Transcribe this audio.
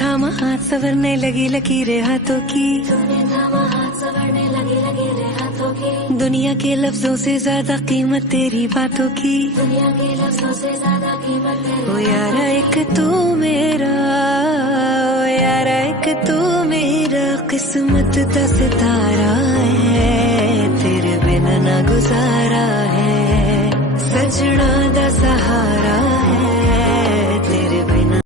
थामा हाथ संवरने लगी लकीरें हाथों की, दुनिया के लफ्जों से ज्यादा कीमत तेरी बातों की। ओ यारा एक तू मेरा, ओ यारा एक तू मेरा किस्मत का सितारा है।